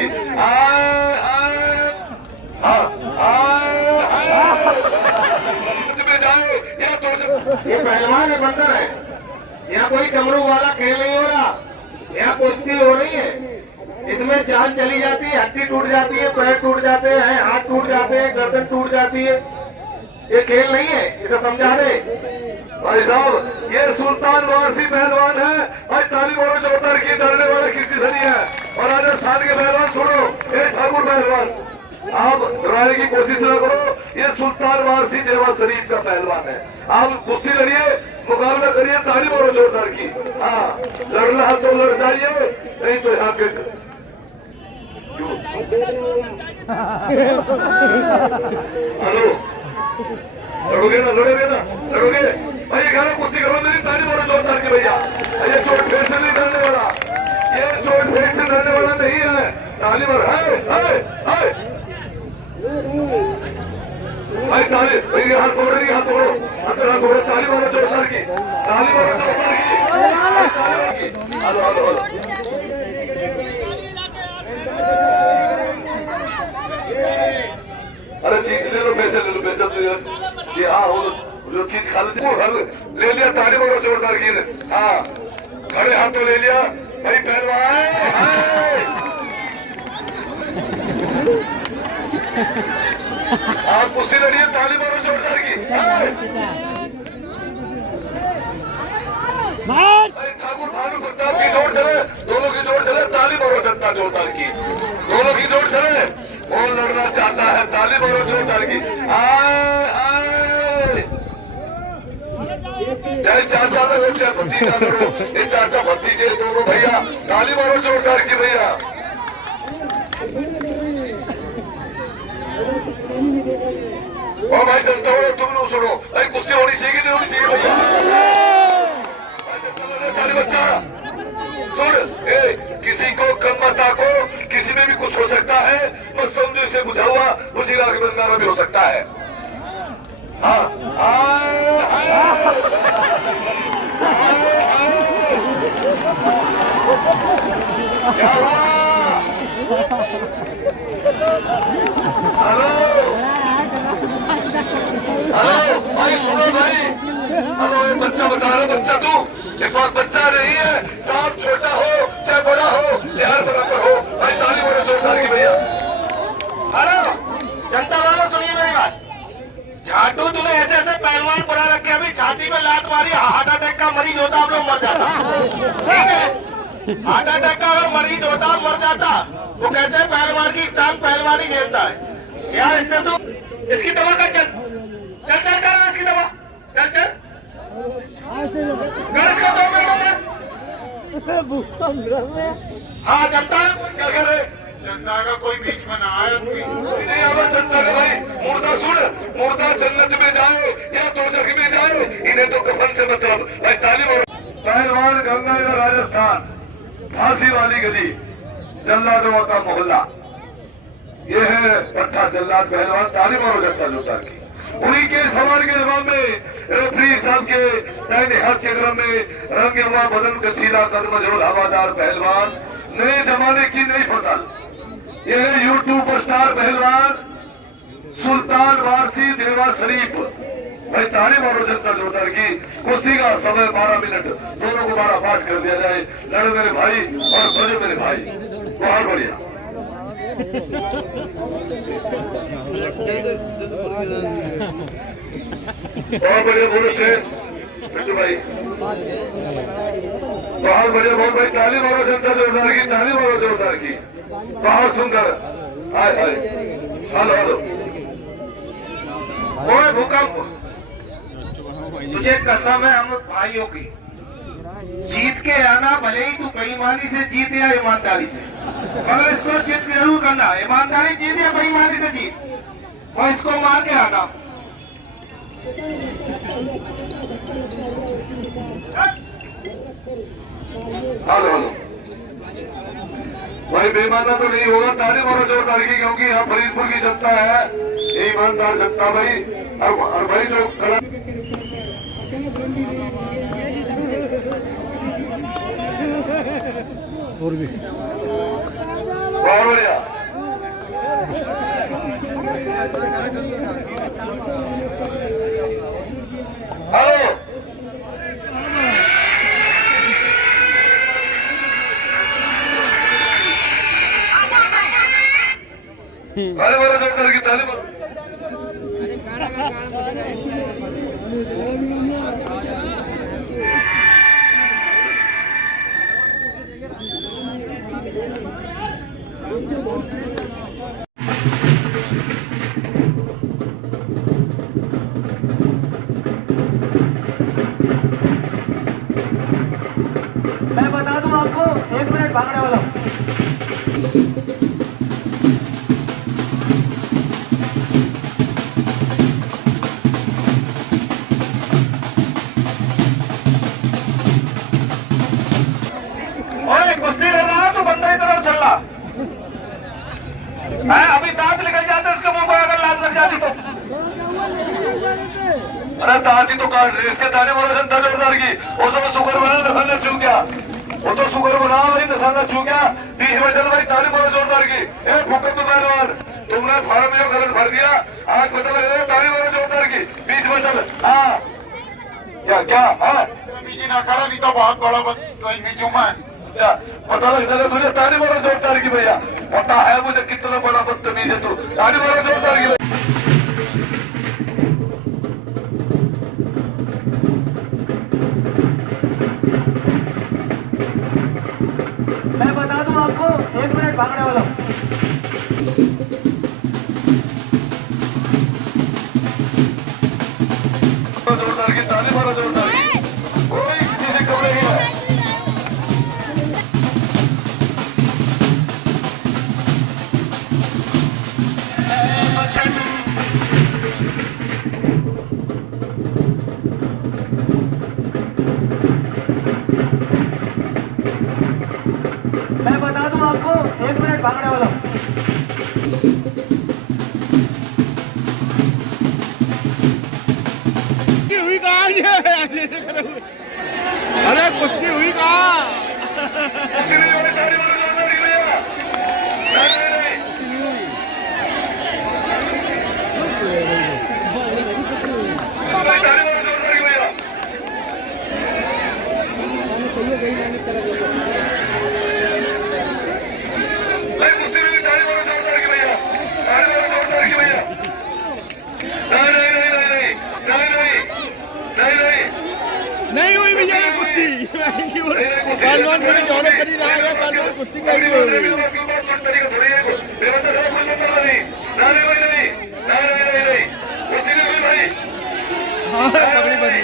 की। आए आए हाँ में जाए या तो ये पहलवान है, बंदर है। यहाँ कोई डमरू वाला खेल नहीं हो रहा, यहाँ कुश्ती हो रही है। इसमें जान चली जाती है, हड्डी टूट जाती है, पैर टूट जाते हैं, हाथ टूट जाते हैं, गर्दन टूट जाती है। ये खेल नहीं है, इसे समझा दे भाई साहब। ये सुल्तान वारसी पहलवान है। भाई ताली मारो जोरदार की, डरने वाला किसी से नहीं है। और राजस्थान के पहलवान सुनो, ये ठाकुर पहलवान, आप डराने की कोशिश न करो। ये सुल्तान वारसी देवा शरीफ का पहलवान है। आप कुश्ती लड़िए, मुकाबला करिए, ताली मारो जोरदार की। हाँ, लड़ना है तो लड़ जाइए, नहीं तो यहाँ के हेलो, लड़ोगे ना, लड़ोगे ना, लड़ोगे भाई। ग्यारह कुश्ती करो, मेरी ताली मारो जोरदार की भैया। ये चोट फिर से नहीं डरने वाला, ये चोट फिर से डरने वाला नहीं है। ताली मारो, भाई ताली, भाई हाथ पकड़ो, हाथ पकड़ो, हाथ पकड़ो, ताली मारो जोरदार की, ताली मारो जोरदार की। हेलो हेलो हेलो, अरे चीज ले लो, पैसे ले लो, पैसे जी। हाँ, हो जो चीज खा लेते वो ले लिया, ताली मारो जोरदार की। हाँ, खड़े हाथों ले लिया भाई पहलवान। आप कुश्ती लड़िए, ताली मारो जोरदार की। ठाकुर भानु प्रताप की जोड़ चले, दोनों की जोड़ चले, ताली मारो जनता जोरदार की। दोनों की जोड़ चले, कौन लड़ना चाहता है, ताली मारो जोरदार की। चाहे चाचा लड़ो, चाहे भतीजा लड़ो, ये चाचा भतीजे दोनों भैया, ताली मारो जोरदार की भैया। और भाई जनता वालों, तुम लोग सुनो, भाई कुश्ती होनी चाहिए कि नहीं होनी चाहिए भैया? सारे बच्चा सुन, किसी को कम मत आको, किसी में भी कुछ हो सकता है। बस समझो इसे बुझा हुआ मुझीरा के बंगाना भी हो सकता है। हाँ, क्या हुआ? हेलो हेलो भाई, सुनो भाई। हेलो, ये बच्चा बता रहा, बच्चा तू, एक बार बच्चा नहीं है। सांप छोटा हो चाहे बड़ा हो, चाहे बराबर हो, भाई ताली मारो जोरदार की भैया। हेलो जनता वालों, सुनिए मेरी बात। झाटू तुम्हें ऐसे ऐसे पहलवान बना रखे, अभी छाती में लात मारी, हार्ट अटैक का मरीज होता, आप लोग मर जाता। ठीक है, हार्ट अटैक का अगर मरीज होता, मर जाता। वो कहते हैं पहलवान की टांग पहलवान ही घेरता है। यार इससे तू इसकी दवा कर, चल चल चल कर इसकी दवा, चल चल कर इसका 2 मिनट में। हाँ जनता क्या कह रहे? जनता का कोई बीच में ना आए, नहीं आवा जनता का भाई। मुर्दा सुन, मुर्दा जन्नत में जाए या दोजख में जाए, इन्हें तो कफन से मतलब। भाई ताली मारो। पहलवान गंगानगर राजस्थान, फांसी वाली गली, जल्लादों का मोहल्ला, ये है पट्टा जल्लाद पहलवान। ताली मारो जनता जोरदार की। उन्हीं के सवाल के जवाब में रेफरी साहब के दाहिने हाथ के क्रम में रंगे हुआ बदन कसीला कदम जोड़ हवादार पहलवान, नए जमाने की नई फसल। ये है यूट्यूब स्टार पहलवान सुल्तान वारसी देवा शरीफ। भाई ताली मारो जनता जोरदार की। कुश्ती का समय 12 मिनट, दोनों को 12 पाठ कर दिया जाए। लड़े मेरे भाई और बजे मेरे भाई, बहुत बढ़िया। बहुत बढ़िया, बोलो थे बिट्टू भाई, बहुत बढ़िया, बहुत भाई। ताली मारो जनता जोरदार की, ताली मारो जोरदार की, बहुत सुंदर। हाय हाय, हेलो हेलो। ओए भूकंप, तुझे कसम है हम भाइयों की, जीत के आना, भले ही तू बेईमानी से जीत या ईमानदारी से, मगर इसको जीत जरूर करना। ईमानदारी जीत या बेईमानी से जीत, और इसको मार के आना। हेलो भाई, बेईमाना तो नहीं होगा। ताली मारो जोरदार की, क्योंकि यहाँ फरीदपुर की जनता है, ये ईमानदार जनता भाई। और भाई जो और भी बहुत बढ़िया। हेलो ताली मारो जोरदार की ताली मारो। मैं बता दूं आपको 1 मिनट भागने वाला हूं। कुश्ती कर रहा है तो बंदा इधर चल रहा है। अभी दांत निकल जाते उसके मुंह पर अगर लात लग जाती तो। अरे दांत ही तो काट रहे इसके दाने वाले जनता जोरदार की उस समय शुगर बना नसाना छू गया वो तो शुगर बना भाई नसाना छू गया 20 में चल भाई ताली मारो जोरदार की। भूकंप में पहलवान तुमने फार्म जो गलत भर दिया आज पता लगे ताली मारो जोरदार की 20 में चल। हाँ क्या हाँ ना करा नहीं तो बहुत बड़ा अच्छा पता लग जाएगा तुझे ताली मारो जोरदार की भैया पता है मुझे कितना बड़ा बदतमीज है तू ताली मारो जोरदार की। मैं बता दूं आपको 1 मिनट भागने वाला हूं। जोरदार की ताली मारो जोरदार की कोई किसी से कम नहीं है। मैं बता दूं आपको 1 मिनट भागने वाला हूं। हुई कहाँ अरे कुश्ती हुई कहाँ नहीं हुई भैया ये कुश्ती पहलवान को जोड़ो करी रहा है पहलवान कुश्ती का हाँ पगड़ी बनी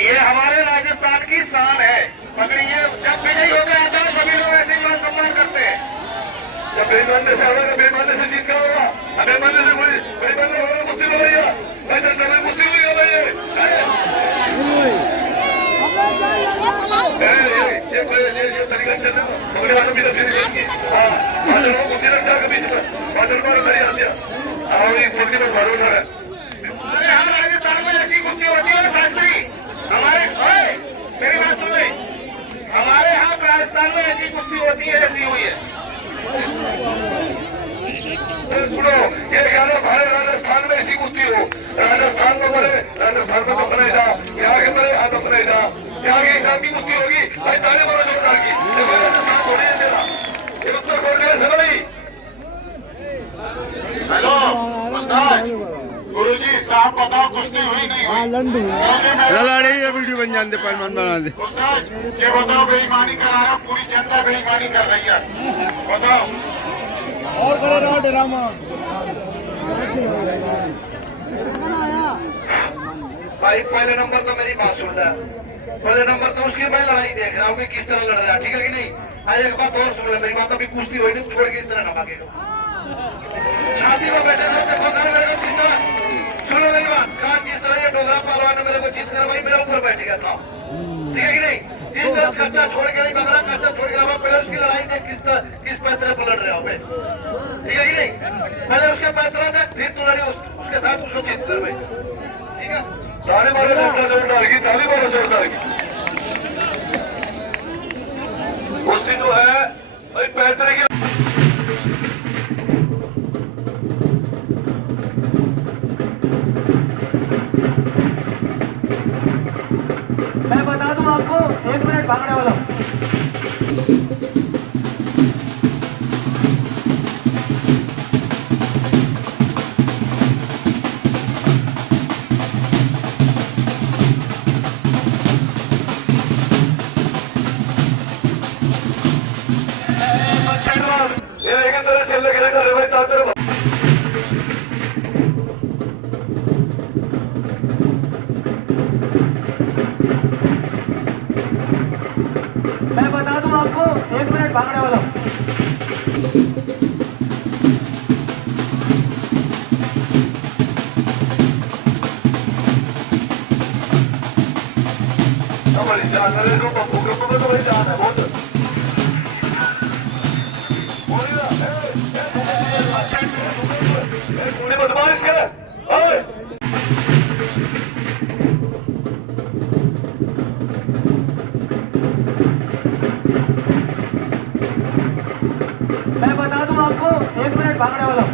ये हमारे राजस्थान की शान है पगड़ी। ये जब विजयी हो गया था सभी लोग ऐसे ही मान सम्मान करते हैं। जब बेईमानने से आवेगा बेईमानने से जीत का होगा बेईमानने से कोई बेईमानने होगा कुश्ती हो रही है भाई जनता में कुश्ती हुई है भाई ये तरीका चलना मगर वालों भी फिर हाँ कुश्ती रख जाएगा बीच में बादल मारो खड़ी आ गया पगड़ी पर भरोसा है। हमारे यहाँ राजस्थान में ऐसी कुश्ती होती है शास्त्री हमारे मेरी बात सुन ले हमारे यहाँ राजस्थान में ऐसी कुश्ती होती है ऐसी हुई है। सुनो ये गाना भाई राजस्थान में ऐसी कुश्ती हो राजस्थान में मरे राजस्थान में तो अपने जा यहाँ के मरे हाथ अपने जा यहाँ के हिसाब की कुश्ती होगी भाई ताली मारो जोरदार की। राजस्थान थोड़ी है तेरा ये उत्तर कोलकाता से भाई। हेलो उस्ताद गुरुजी साहब बताओ कुश्ती हुई नहीं हुई लड़ाई है वीडियो बन जाते पहलवान बना दे उस्ताद ये बताओ बेईमानी करा रहा पूरी जनता बेईमानी कर रही है बताओ और करे रहो ड्रामा भाई पहले नंबर तो मेरी बात सुन रहा पहले नंबर तो उसकी मैं लड़ाई देख रहा हूँ कि किस तरह लड़ रहा है ठीक है कि नहीं। आज एक बात और सुन ले मेरी बात अभी कुश्ती हुई नहीं छोड़ के इस तरह ना भागेगा छाती में बैठे रहो देखो घर बैठो किस तरह सुनो मेरी बात कहा जिस तरह ये डोगरा पहलवान ने मेरे को जीत कर भाई मेरे ऊपर बैठ गया था ठीक है कि नहीं। जिस तरह खर्चा छोड़ के नहीं भाग रहा खर्चा छोड़ के पहले उसकी लड़ाई देख किस पैतरे पर लड़ रहे हो ठीक है कि नहीं। पहले उसके पैतरा देख फिर तू लड़ी उसके साथ उसको जीत कर भाई ठीक ताली मारो जनता जोरदार की, ताली मारो जोरदार की। कुश्ती जो है भाई 35 की मैं बता दूं आपको 1 मिनट भागने वाला हूं। ये एक तरह से लगे कर रहे भाई तातर। मैं बता दूं आपको 1 मिनट भागने वाला हूं। हमारी जान है जो पप्पू के ऊपर तो भाई जान है बहुत। पूरी बदमाश है। मैं बता दूं आपको 1 मिनट भागने वाला हूं।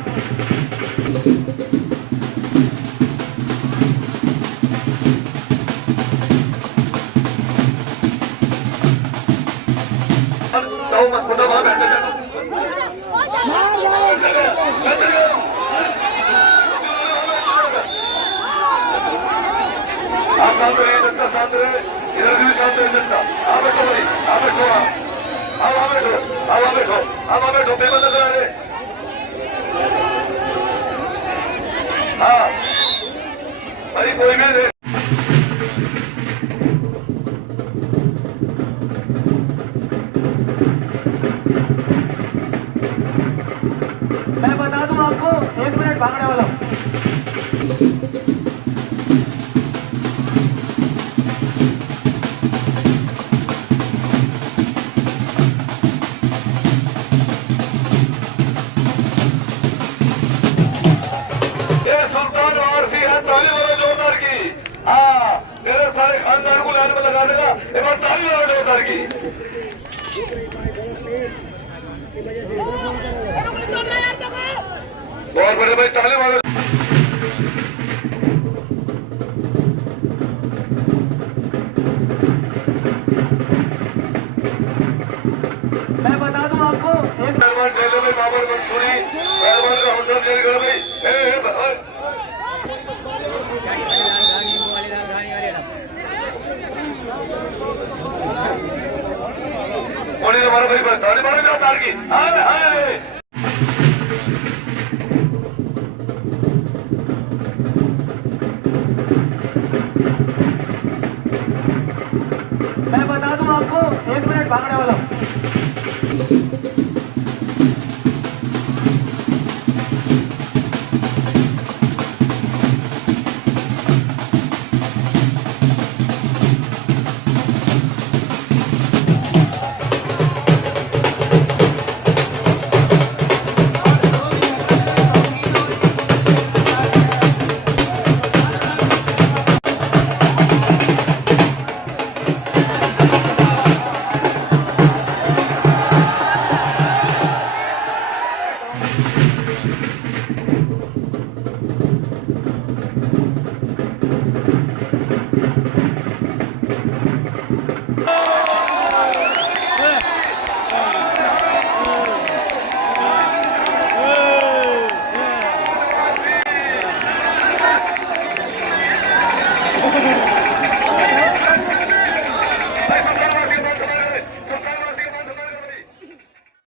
आप शांत रहिए, जनता शांत रहे, इधर से भी शांत रहे जनता। आप बैठो भाई, आप बैठो, आप बैठो, आप बैठो, आप बैठो, बेबंद करा रहे। हाँ भाई कोई भी नहीं। मैं बता दूं आपको 1 मिनट भागने वाला हूं। ये सुल्तान वारसी है, ताली मारो जोरदार की। हाँ तेरे सारे खानदान को लाइन में लगा देगा, एक बार ताली मारो जोरदार की। बहुत बड़े भाई ताली मारो। मैं बता दूं आपको 1 पहलवान ढेले में बाबर मंसूरी, पहलवान का हौसला जेल गया भाई। मारो भाई, ताली मारो जोरदार की।